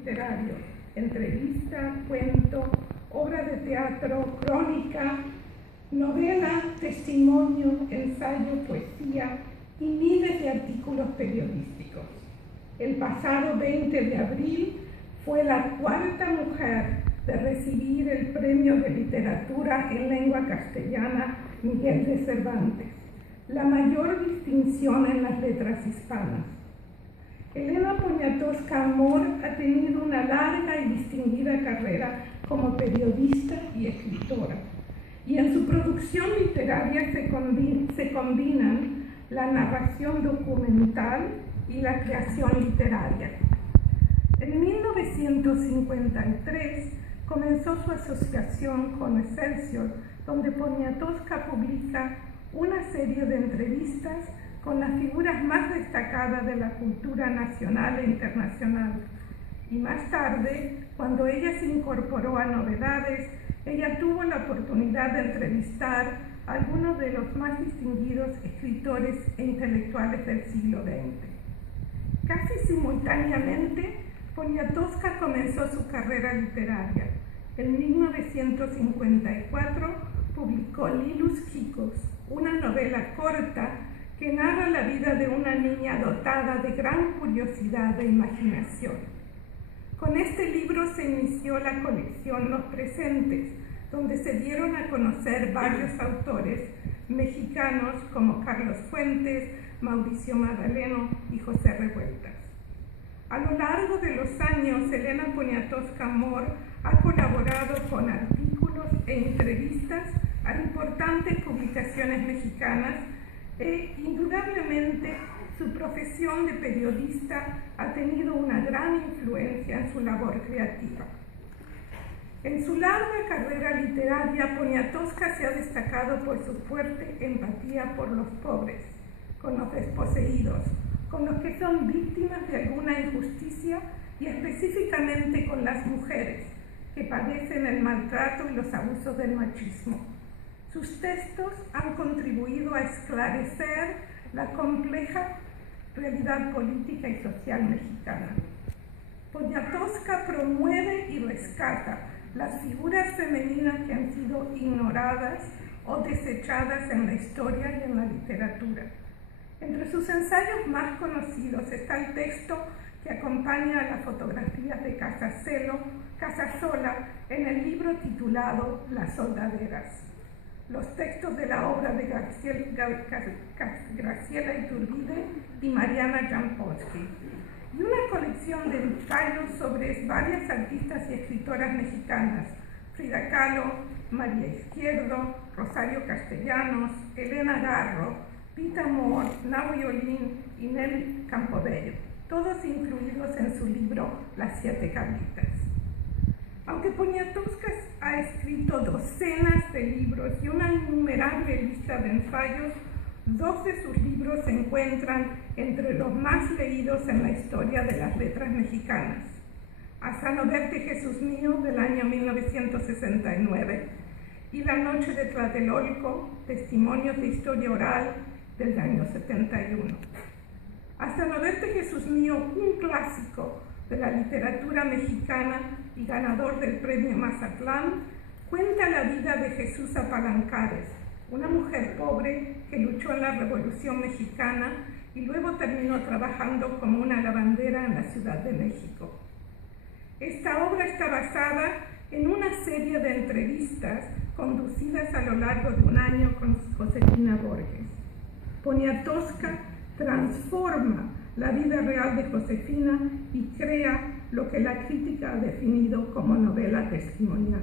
literarios: entrevista, cuento, obra de teatro, crónica, novela, testimonio, ensayo, poesía y miles de artículos periodísticos. El pasado 20 de abril fue la cuarta mujer de recibir el Premio de Literatura en Lengua Castellana Miguel de Cervantes, la mayor distinción en las letras hispanas. Elena Poniatowska Amor ha tenido una larga y distinguida carrera como periodista y escritora, y en su producción literaria se combinan la narración documental y la creación literaria. En 1953 comenzó su asociación con Excelsior, donde Poniatowska publica una serie de entrevistas con las figuras más destacadas de la cultura nacional e internacional. Y más tarde, cuando ella se incorporó a Novedades, ella tuvo la oportunidad de entrevistar a algunos de los más distinguidos escritores e intelectuales del siglo XX. Casi simultáneamente, Poniatowska comenzó su carrera literaria. En 1954 publicó Lilus Kikos, una novela corta que narra la vida de una niña dotada de gran curiosidad e imaginación. Con este libro se inició la colección Los Presentes, donde se dieron a conocer varios autores mexicanos como Carlos Fuentes, Mauricio Magdaleno y José Revueltas. A lo largo de los años, Elena Poniatowska Amor ha colaborado con artículos e entrevistas a importantes publicaciones mexicanas e, indudablemente, su profesión de periodista ha tenido una gran influencia en su labor creativa. En su larga carrera literaria, Poniatowska se ha destacado por su fuerte empatía por los pobres, con los desposeídos, con los que son víctimas de alguna injusticia y específicamente con las mujeres que padecen el maltrato y los abusos del machismo. Sus textos han contribuido a esclarecer la compleja realidad política y social mexicana. Poniatowska promueve y rescata las figuras femeninas que han sido ignoradas o desechadas en la historia y en la literatura. Entre sus ensayos más conocidos está el texto que acompaña a las fotografías de Casasola en el libro titulado Las Soldaderas. Los textos de la obra de Graciela Iturbide y Mariana Jampolsky, y una colección de ensayos sobre varias artistas y escritoras mexicanas: Frida Kahlo, María Izquierdo, Rosario Castellanos, Elena Garro, Pita Amor, Nahui Olin y Nelly Campobello, todos incluidos en su libro Las Siete Carlitas. Aunque Poniatowska ha escrito docenas de libros y una innumerable lista de ensayos, dos de sus libros se encuentran entre los más leídos en la historia de las letras mexicanas: Hasta no verte, Jesús mío, del año 1969, y La noche de Tlatelolco, Testimonios de historia oral, del año 71. Hasta no verte, Jesús mío, un clásico de la literatura mexicana y ganador del Premio Mazatlán, cuenta la vida de Jesús Apalancares, una mujer pobre que luchó en la Revolución Mexicana y luego terminó trabajando como una lavandera en la Ciudad de México. Esta obra está basada en una serie de entrevistas conducidas a lo largo de un año con Josefina Borges. Poniatowska transforma la vida real de Josefina y crea lo que la crítica ha definido como novela testimonial.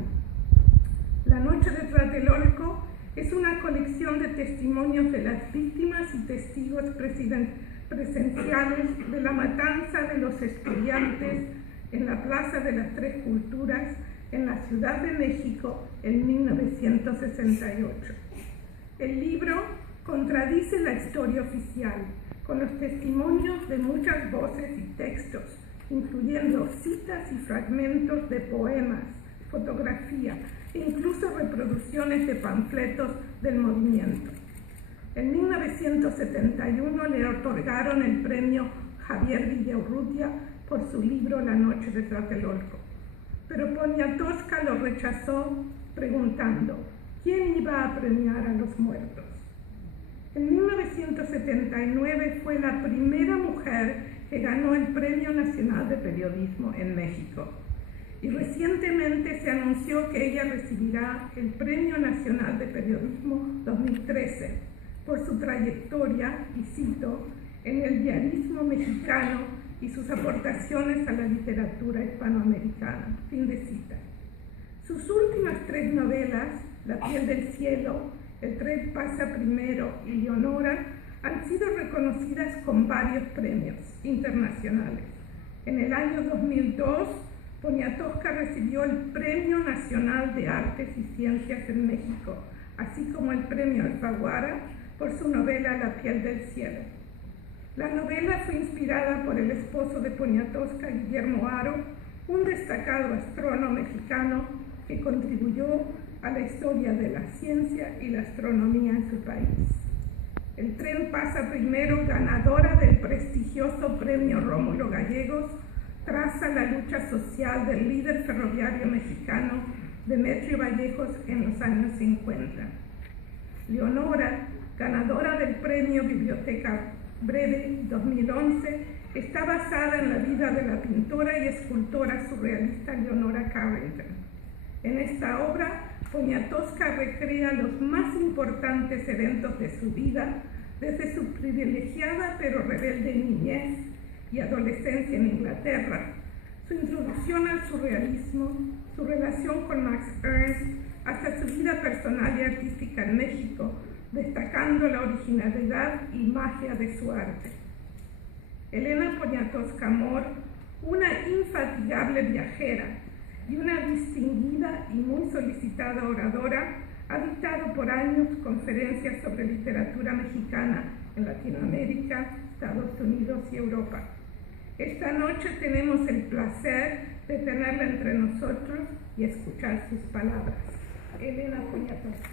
La noche de Tlatelolco es una colección de testimonios de las víctimas y testigos presenciales de la matanza de los estudiantes en la Plaza de las Tres Culturas en la Ciudad de México en 1968. El libro contradice la historia oficial con los testimonios de muchas voces y textos, incluyendo citas y fragmentos de poemas, fotografía e incluso reproducciones de panfletos del movimiento. En 1971 le otorgaron el premio Javier Villaurrutia por su libro La noche de Tlatelolco, pero Poniatowska lo rechazó preguntando ¿quién iba a premiar a los muertos? En 1979 fue la primera mujer que ganó el Premio Nacional de Periodismo en México y recientemente se anunció que ella recibirá el Premio Nacional de Periodismo 2013 por su trayectoria, y cito, en el diarismo mexicano y sus aportaciones a la literatura hispanoamericana. Fin de cita. Sus últimas 3 novelas, La piel del cielo, El tren pasa primero y Leonora, han sido reconocidas con varios premios internacionales. En el año 2002, Poniatowska recibió el Premio Nacional de Artes y Ciencias en México, así como el Premio Alfaguara por su novela La piel del cielo. La novela fue inspirada por el esposo de Poniatowska, Guillermo Haro, un destacado astrónomo mexicano que contribuyó a la historia de la ciencia y la astronomía en su país. El tren pasa primero, ganadora del prestigioso Premio Rómulo Gallegos, traza la lucha social del líder ferroviario mexicano Demetrio Vallejos en los años 50. Leonora, ganadora del Premio Biblioteca Breve 2011, está basada en la vida de la pintora y escultora surrealista Leonora Carrington. En esta obra, Poniatowska recrea los más importantes eventos de su vida, desde su privilegiada pero rebelde niñez y adolescencia en Inglaterra, su introducción al surrealismo, su relación con Max Ernst, hasta su vida personal y artística en México, destacando la originalidad y magia de su arte. Elena Poniatowska Amor, una infatigable viajera y una distinguida y muy solicitada oradora, ha dictado por años conferencias sobre literatura mexicana en Latinoamérica, Estados Unidos y Europa. Esta noche tenemos el placer de tenerla entre nosotros y escuchar sus palabras. Elena Poniatowska.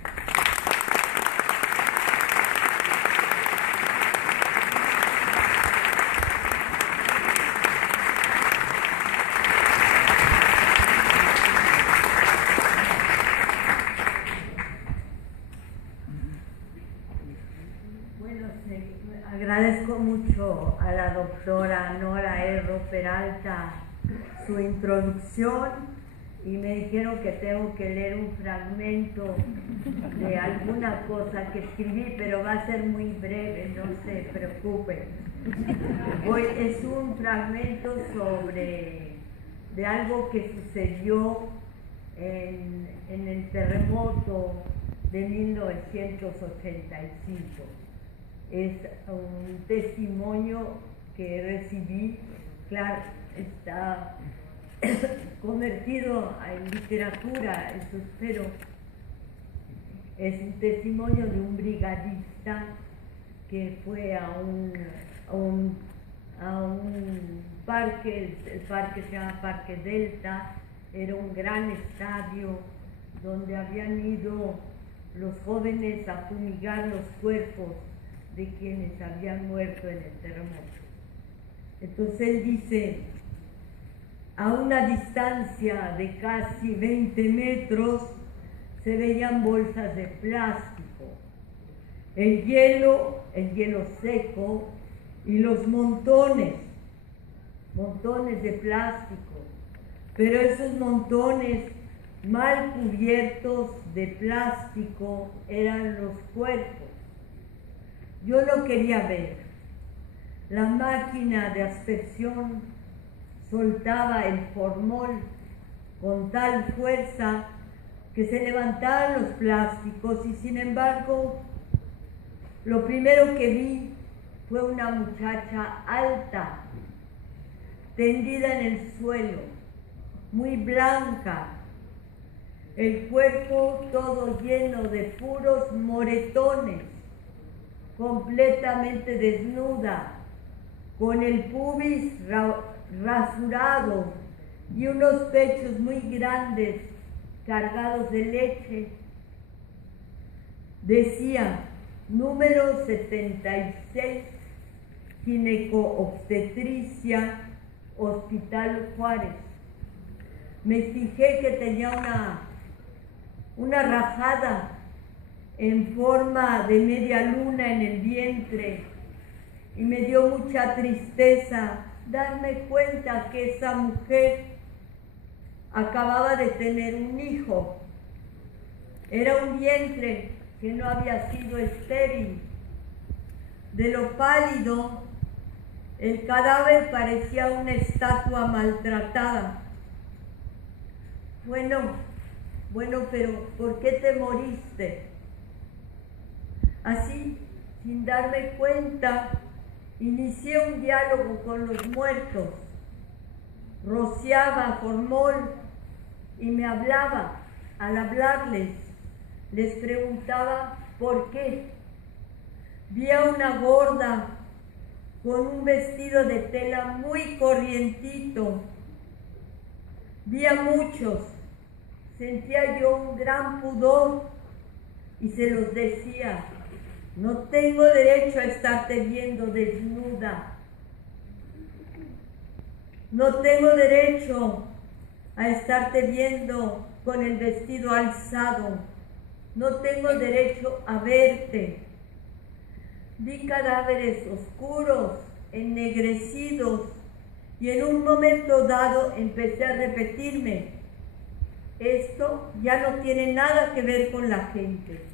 Agradezco mucho a la doctora Nora Erro Peralta su introducción y me dijeron que tengo que leer un fragmento de alguna cosa que escribí, pero va a ser muy breve, no se preocupen. Es un fragmento de algo que sucedió en el terremoto de 1985. Es un testimonio que recibí, claro, está convertido en literatura, eso espero. Es un testimonio de un brigadista que fue a un parque, el parque se llama Parque Delta, era un gran estadio donde habían ido los jóvenes a fumigar los cuerpos de quienes habían muerto en el terremoto. Entonces él dice, a una distancia de casi 20 metros se veían bolsas de plástico, el hielo seco y los montones de plástico, pero esos montones mal cubiertos de plástico eran los cuerpos. Yo no quería ver. La máquina de aspersión soltaba el formol con tal fuerza que se levantaban los plásticos y sin embargo lo primero que vi fue una muchacha alta, tendida en el suelo, muy blanca, el cuerpo todo lleno de puros moretones, completamente desnuda, con el pubis rasurado y unos pechos muy grandes cargados de leche. Decía, número 76, gineco-obstetricia, Hospital Juárez. Me fijé que tenía una rajada en forma de media luna en el vientre y me dio mucha tristeza darme cuenta que esa mujer acababa de tener un hijo. Era un vientre que no había sido estéril. De lo pálido, el cadáver parecía una estatua maltratada. Bueno, pero ¿por qué te moriste? Así, sin darme cuenta, inicié un diálogo con los muertos. Rociaba formol y me hablaba. Al hablarles, les preguntaba por qué. Vi a una gorda con un vestido de tela muy corrientito. Vi a muchos. Sentía yo un gran pudor y se los decía: no tengo derecho a estarte viendo desnuda. No tengo derecho a estarte viendo con el vestido alzado. No tengo derecho a verte. Vi cadáveres oscuros, ennegrecidos, y en un momento dado empecé a repetirme: esto ya no tiene nada que ver con la gente.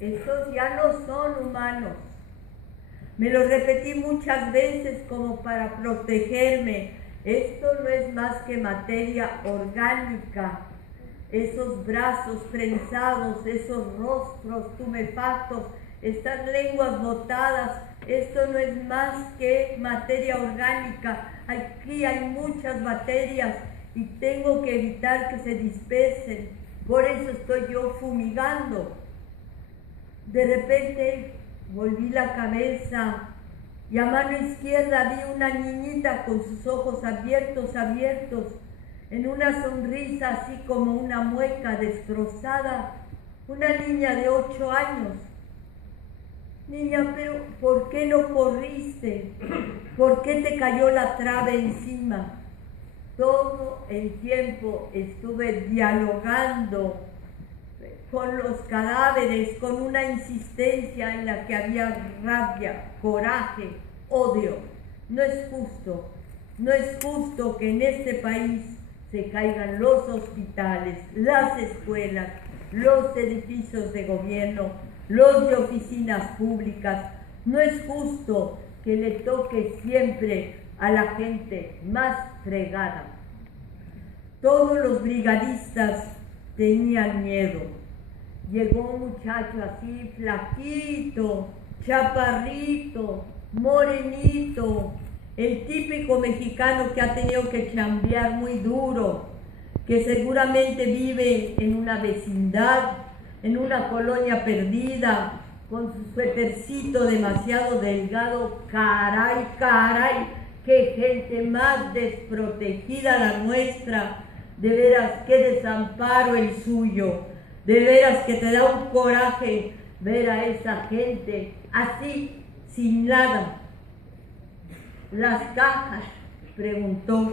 Estos ya no son humanos. Me lo repetí muchas veces como para protegerme. Esto no es más que materia orgánica. Esos brazos prensados, esos rostros tumefactos, estas lenguas botadas, esto no es más que materia orgánica. Aquí hay muchas materias y tengo que evitar que se dispersen. Por eso estoy yo fumigando. De repente volví la cabeza y a mano izquierda vi una niñita con sus ojos abiertos, en una sonrisa así como una mueca destrozada, una niña de 8 años. Niña, pero ¿por qué no corriste? ¿Por qué te cayó la traba encima? Todo el tiempo estuve dialogando con los cadáveres, con una insistencia en la que había rabia, coraje, odio. No es justo que en este país se caigan los hospitales, las escuelas, los edificios de gobierno, los de oficinas públicas. No es justo que le toque siempre a la gente más fregada. Todos los brigadistas tenían miedo. Llegó un muchacho así, flaquito, chaparrito, morenito, el típico mexicano que ha tenido que chambear muy duro, que seguramente vive en una vecindad, en una colonia perdida, con su suétercito demasiado delgado. Caray, qué gente más desprotegida la nuestra. De veras, qué desamparo el suyo. De veras que te da un coraje ver a esa gente así, sin nada. Las cajas, preguntó.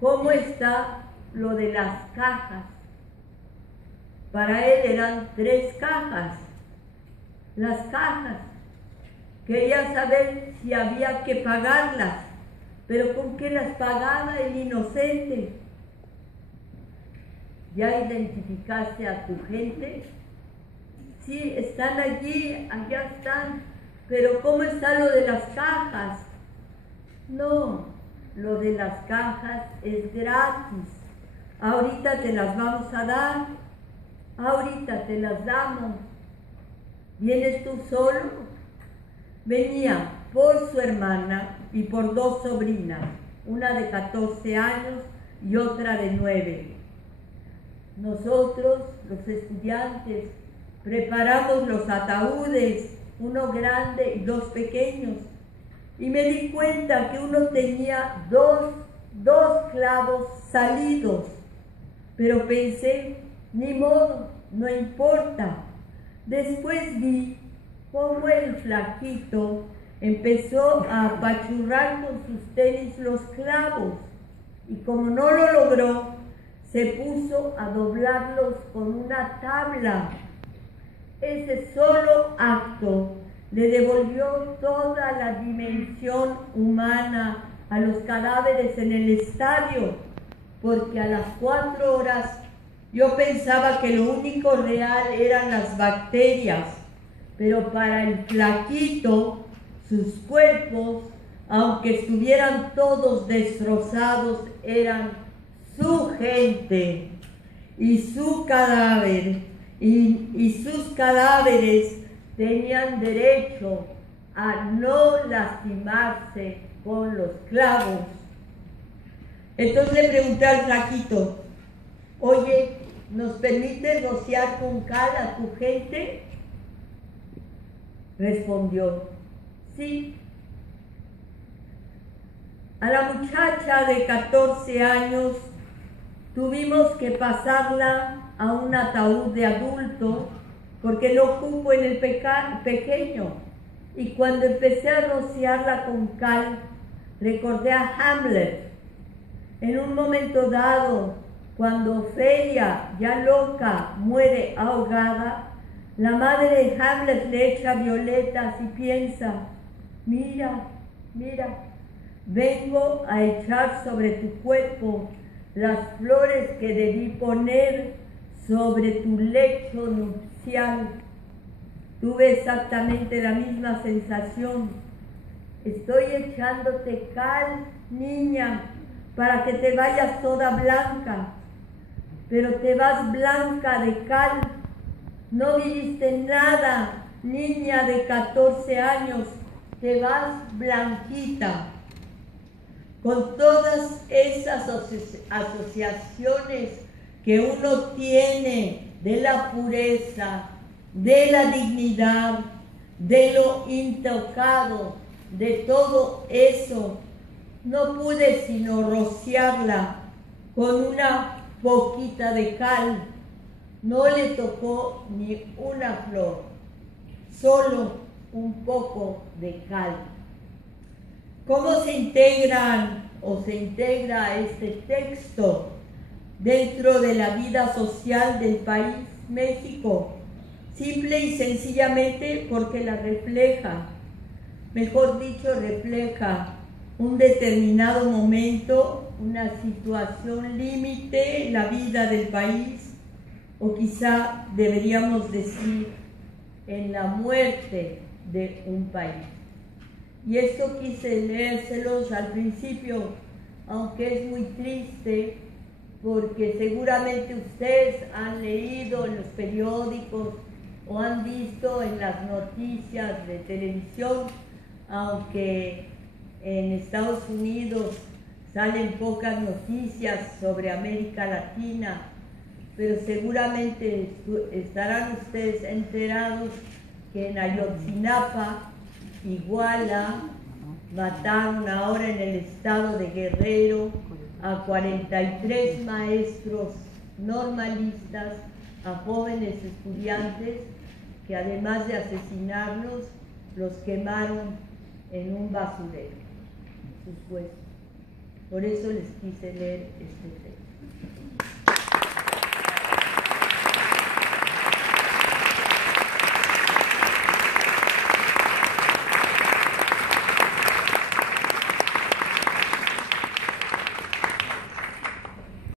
¿Cómo está lo de las cajas? Para él eran 3 cajas. Las cajas. Quería saber si había que pagarlas, pero ¿con qué las pagaba el inocente? ¿Ya identificaste a tu gente? Sí, están allí, allá están. Pero ¿cómo está lo de las cajas? No, lo de las cajas es gratis. Ahorita te las vamos a dar. Ahorita te las damos. ¿Vienes tú solo? Venía por su hermana y por 2 sobrinas, una de 14 años y otra de 9. Nosotros, los estudiantes, preparamos los ataúdes, uno grande y 2 pequeños, y me di cuenta que uno tenía dos clavos salidos, pero pensé, ni modo, no importa. Después vi cómo el flaquito empezó a apachurrar con sus tenis los clavos y como no lo logró, se puso a doblarlos con una tabla. Ese solo acto le devolvió toda la dimensión humana a los cadáveres en el estadio, porque a las 4 horas yo pensaba que lo único real eran las bacterias, pero para el flaquito, sus cuerpos, aunque estuvieran todos destrozados, eran su gente y su cadáver, y sus cadáveres tenían derecho a no lastimarse con los clavos. Entonces le pregunté al flaquito, oye, ¿nos permites rociar con cal a tu gente? Respondió, sí. A la muchacha de 14 años tuvimos que pasarla a un ataúd de adulto porque no cupo en el pequeño. Y cuando empecé a rociarla con cal, recordé a Hamlet. En un momento dado, cuando Ofelia, ya loca, muere ahogada, la madre de Hamlet le echa violetas y piensa, mira, mira, vengo a echar sobre tu cuerpo las flores que debí poner sobre tu lecho nupcial. Tuve exactamente la misma sensación. Estoy echándote cal, niña, para que te vayas toda blanca, pero te vas blanca de cal. No viviste nada, niña de 14 años, te vas blanquita. Con todas esas asociaciones que uno tiene de la pureza, de la dignidad, de lo intocado, de todo eso, no pude sino rociarla con una poquita de cal. No le tocó ni una flor, solo un poco de cal. ¿Cómo se integran o se integra este texto dentro de la vida social del país México? Simple y sencillamente porque la refleja, mejor dicho, refleja un determinado momento, una situación límite en la vida del país, o quizá deberíamos decir en la muerte de un país. Y esto quise leérselos al principio, aunque es muy triste, porque seguramente ustedes han leído en los periódicos o han visto en las noticias de televisión, aunque en Estados Unidos salen pocas noticias sobre América Latina, pero seguramente estarán ustedes enterados que en Ayotzinapa, Iguala, mataron ahora en el estado de Guerrero a 43 maestros normalistas, a jóvenes estudiantes que además de asesinarlos, los quemaron en un basurero, sus huesos. Por eso les quise leer este texto.